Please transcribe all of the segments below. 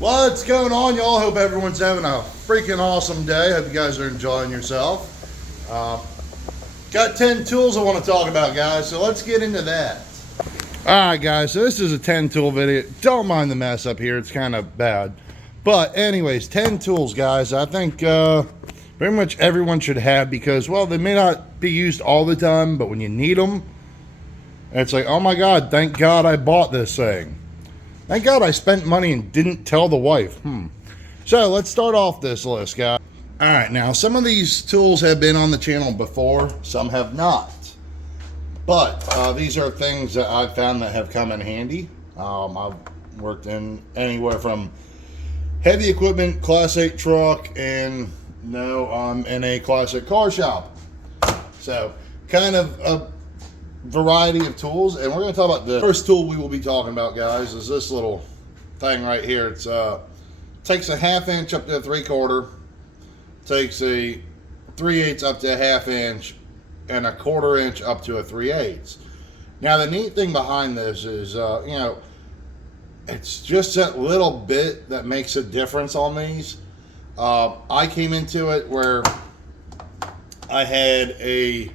What's going on, y'all? Hope everyone's having a freaking awesome day. Hope you guys are enjoying yourself. Got 10 tools I want to talk about, guys, so let's get into that. Alright, guys, so this is a 10 tool video. Don't mind the mess up here, it's kind of bad. But anyways, 10 tools, guys, I think pretty much everyone should have, because, well, they may not be used all the time, but when you need them, it's like, oh my god, thank god I bought this thing. Thank God I spent money and didn't tell the wife. So let's start off this list, guys. All right, now some of these tools have been on the channel before, some have not. But these are things that I've found that have come in handy. I've worked in anywhere from heavy equipment, Class 8 truck, and now I'm in a Class 8 car shop. So kind of a variety of tools, and we're going to talk about the first tool we will be talking about, guys, is this little thing right here. It's takes a 1/2 inch up to a 3/4, takes a 3/8 up to a 1/2 inch, and a 1/4 inch up to a 3/8. Now the neat thing behind this is you know, it's just that little bit that makes a difference on these. I came into it where I had a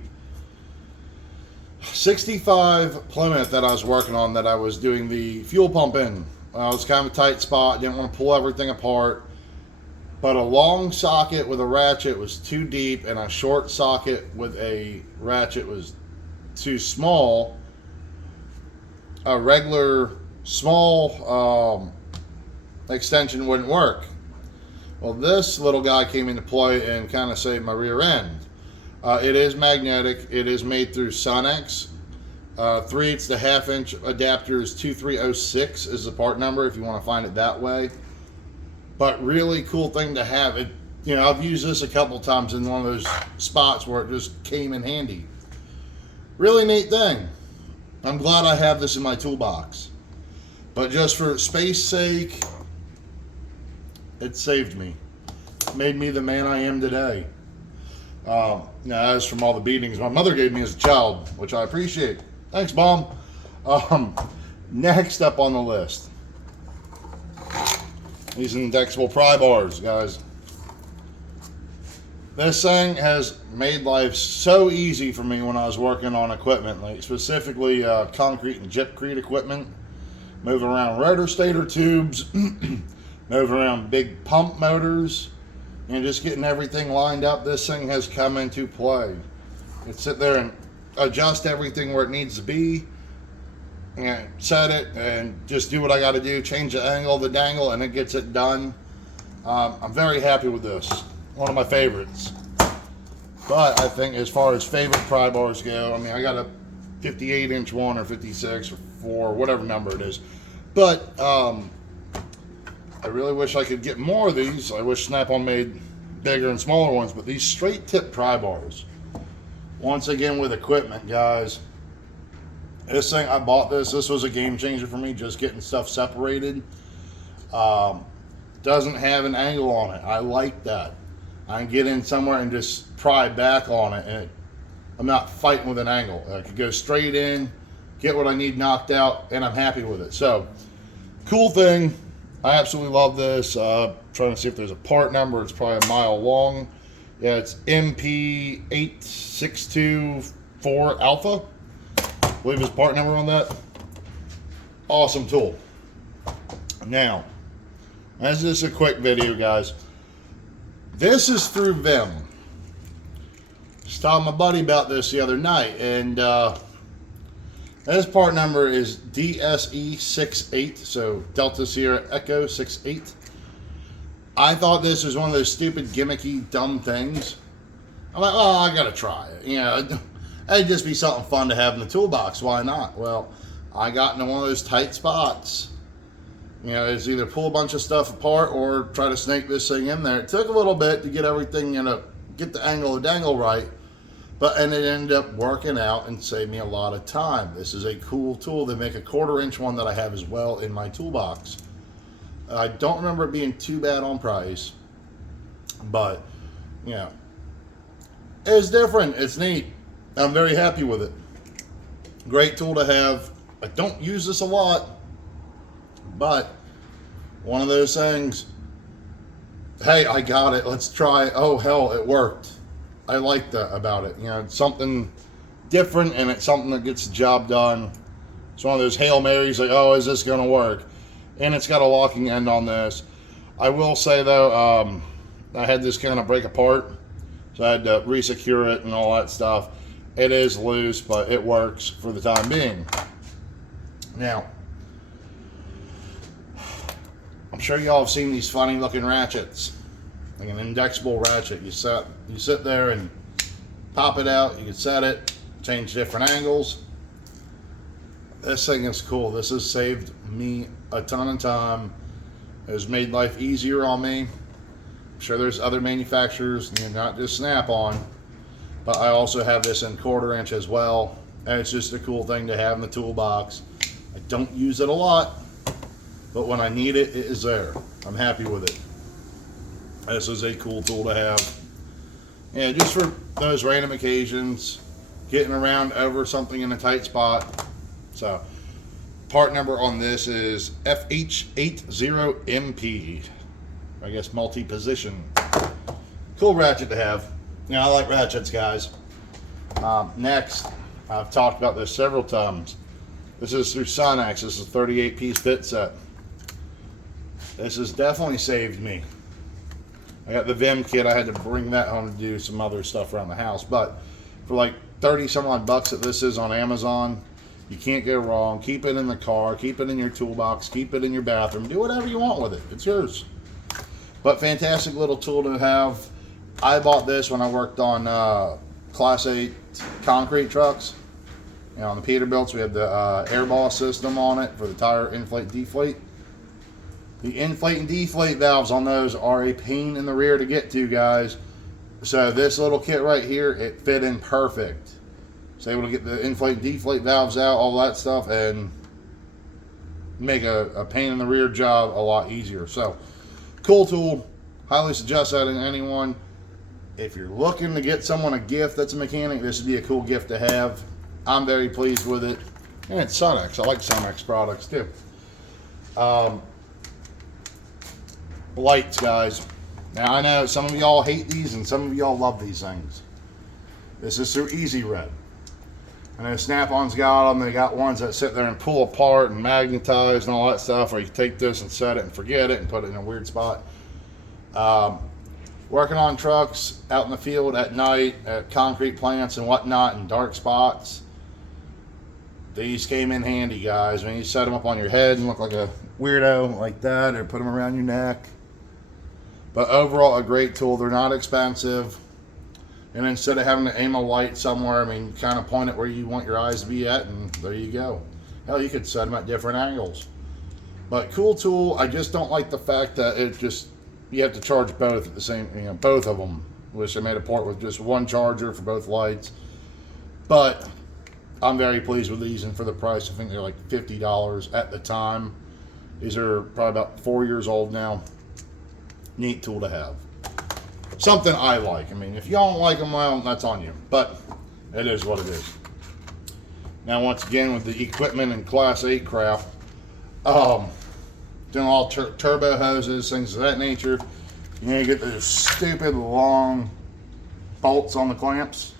65 Plymouth that I was working on, that I was doing the fuel pump in. It was kind of a tight spot, didn't want to pull everything apart, but a long socket with a ratchet was too deep, and a short socket with a ratchet was too small. A regular small extension wouldn't work. Well, this little guy came into play and kind of saved my rear end. It is magnetic. It is made through Sonex. 3/8 to 1/2 inch adapter is 2306 is the part number if you want to find it that way. But really cool thing to have. It, you know, I've used this a couple times in one of those spots where it just came in handy. Really neat thing. I'm glad I have this in my toolbox. But just for space sake, it saved me. It made me the man I am today. Now, as from all the beatings my mother gave me as a child, which I appreciate. Thanks, Mom. Next up on the list, these indexable pry bars, guys. This thing has made life so easy for me when I was working on equipment, like specifically concrete and gypcrete equipment. Moving around rotor stator tubes, moving around big pump motors, and just getting everything lined up. This thing has come into play. You can sit there and adjust everything where it needs to be, and set it, and just do what I got to do, change the angle, the dangle, and it gets it done. I'm very happy with this. One of my favorites. But I think as far as favorite pry bars go, I mean, I got a 58 inch one, or 56 or 4, whatever number it is. But I really wish I could get more of these. I wish Snap-on made bigger and smaller ones, but these straight tip pry bars, once again with equipment, guys. This thing, I bought this. This was a game changer for me, just getting stuff separated. Doesn't have an angle on it. I like that. I can get in somewhere and just pry back on it, and I'm not fighting with an angle. I could go straight in, get what I need knocked out, and I'm happy with it. So, cool thing. I absolutely love this. Trying to see if there's a part number. It's probably a mile long. Yeah, it's MP8624 Alpha. I believe is part number on that. Awesome tool. Now, this is a quick video, guys. This is through Vim. Just telling my buddy about this the other night, and this part number is DSE68, so Delta Sierra Echo 68. I thought this was one of those stupid, gimmicky, dumb things. I'm like, oh, I gotta try it. You know, it'd just be something fun to have in the toolbox. Why not? Well, I got into one of those tight spots. You know, it's either pull a bunch of stuff apart or try to snake this thing in there. It took a little bit to get everything, you know, get the angle of dangle right. And it ended up working out and saved me a lot of time. This is a cool tool. They make a 1/4 inch one that I have as well in my toolbox. I don't remember it being too bad on price, but you know, it's different. It's neat. I'm very happy with it. Great tool to have. I don't use this a lot, but One of those things, hey, I got it, let's try. Oh, hell, it worked. I like that about it. You know, it's something different, and it's something that gets the job done. It's one of those Hail Marys, like, oh, is this going to work? And it's got a locking end on this. I will say, though, I had this kind of break apart, so I had to re-secure it and all that stuff. It is loose, but it works for the time being. Now, I'm sure y'all have seen these funny looking ratchets, like an indexable ratchet. You sit there and pop it out. You can set it, change different angles. This thing is cool. This has saved me a ton of time. It has made life easier on me. I'm sure there's other manufacturers, not just Snap-on, but I also have this in 1/4 inch as well, and it's just a cool thing to have in the toolbox. I don't use it a lot, but when I need it, it is there. I'm happy with it. This is a cool tool to have. Yeah, just for those random occasions, getting around over something in a tight spot. So, part number on this is FH80MP. I guess multi-position. Cool ratchet to have. I like ratchets, guys. Next, I've talked about this several times. This is through Sonex. This is a 38-piece bit set. This has definitely saved me. I got the Vim kit. I had to bring that home to do some other stuff around the house. But for like 30 some odd bucks that this is on Amazon, you can't go wrong. Keep it in the car. Keep it in your toolbox. Keep it in your bathroom. Do whatever you want with it. It's yours. But fantastic little tool to have. I bought this when I worked on Class 8 concrete trucks. On the Peterbilts, we have the airball system on it for the tire inflate deflate. The inflate and deflate valves on those are a pain in the rear to get to, guys. So this little kit right here, it fit in perfect. So able to get the inflate and deflate valves out, all that stuff, and make a pain in the rear job a lot easier. So cool tool. Highly suggest that in anyone. If you're looking to get someone a gift that's a mechanic, this would be a cool gift to have. I'm very pleased with it. And it's Sonex. I like Sonex products too. Lights, guys. Now I know some of y'all hate these and some of y'all love these things. This is through Easy Red. I know Snap-on's got them. They got ones that sit there and pull apart and magnetize and all that stuff, or you take this and set it and forget it and put it in a weird spot. Working on trucks out in the field at night, at concrete plants and whatnot, in dark spots. These came in handy, guys. When you set them up on your head and look like a weirdo like that, or put them around your neck. But overall, a great tool. They're not expensive. And instead of having to aim a light somewhere, kind of point it where you want your eyes to be at, and there you go. Hell, you could set them at different angles. But cool tool. I just don't like the fact that you have to charge both at the same, both of them. Wish I made a port with just one charger for both lights. But I'm very pleased with these, and for the price, I think they're like $50 at the time. These are probably about 4 years old now. Neat tool to have. Something I like. If you don't like them, well, that's on you. But it is what it is. Now, once again, with the equipment and Class 8 crap, doing all turbo hoses, things of that nature. You get those stupid long bolts on the clamps.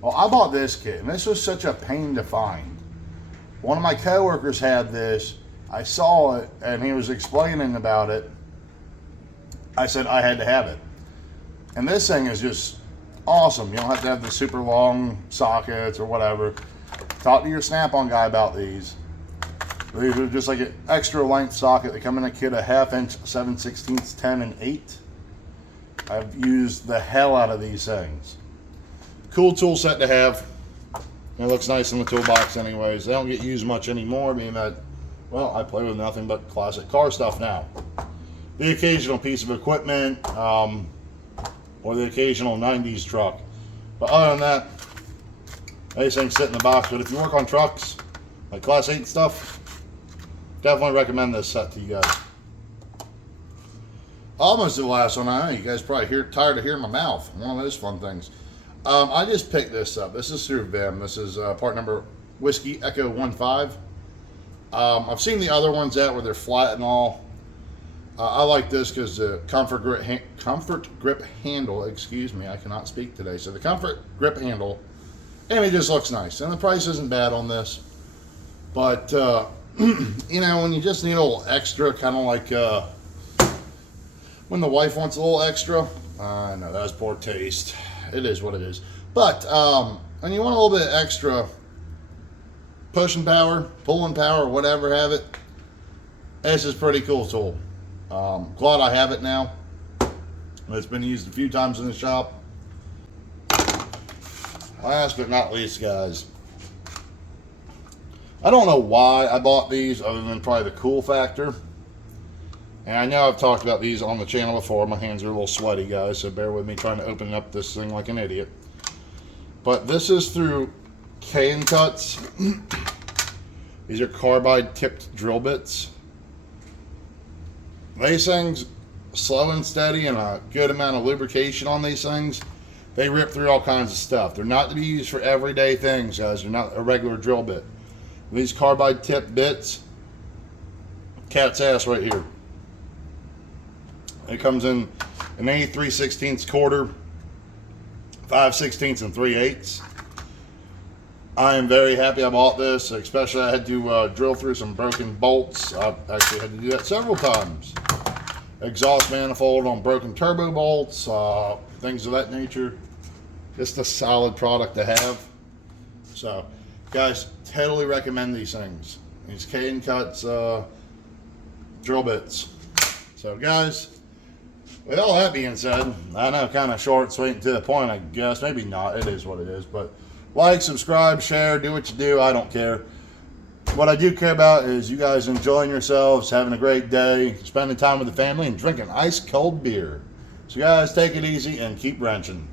Well, I bought this kit, and this was such a pain to find. One of my coworkers had this. I saw it, and he was explaining about it. I said I had to have it. And this thing is just awesome. You don't have to have the super long sockets or whatever. Talk to your Snap-on guy about these. These are just like an extra length socket. They come in a kit of 1/2 inch, 7/16, 10, and 8. I've used the hell out of these things. Cool tool set to have. It looks nice in the toolbox anyways. They don't get used much anymore, being that, well, I play with nothing but classic car stuff now. The occasional piece of equipment, or the occasional 90s truck. But other than that, these things sit in the box. But if you work on trucks, like Class 8 stuff, definitely recommend this set to you guys. Almost the last one. I know you guys probably tired of hearing my mouth. One of those fun things. I just picked this up. This is through Vim. This is part number Whiskey Echo 15. I've seen the other ones out where they're flat and all. I like this because the comfort grip handle, excuse me, I cannot speak today. So the comfort grip handle, and it just looks nice. And the price isn't bad on this. But, you know, when you just need a little extra, kind of like when the wife wants a little extra, I know that's poor taste. It is what it is. But when you want a little bit extra pushing power, pulling power, whatever have it, this is a pretty cool tool. Glad I have it now. It's been used a few times in the shop. Last but not least, guys, I don't know why I bought these other than probably the cool factor. And I know I've talked about these on the channel before. My hands are a little sweaty, guys, so bear with me trying to open up this thing like an idiot. But this is through K&Cuts. These are carbide tipped drill bits. These things, slow and steady and a good amount of lubrication on these things, they rip through all kinds of stuff. They're not to be used for everyday things, guys. They're not a regular drill bit. These carbide tipped bits, cat's ass right here. It comes in an 83/16 quarter, 5/16 and 3/8. I am very happy I bought this, especially I had to drill through some broken bolts. I actually had to do that several times. Exhaust manifold on broken turbo bolts, things of that nature. Just a solid product to have. So, guys, totally recommend these things. These K&Cuts drill bits. So, guys, with all that being said, I know kind of short, sweet, and to the point, I guess. Maybe not. It is what it is. But like, subscribe, share, do what you do. I don't care. What I do care about is you guys enjoying yourselves, having a great day, spending time with the family, and drinking ice cold beer. So guys, take it easy and keep wrenching.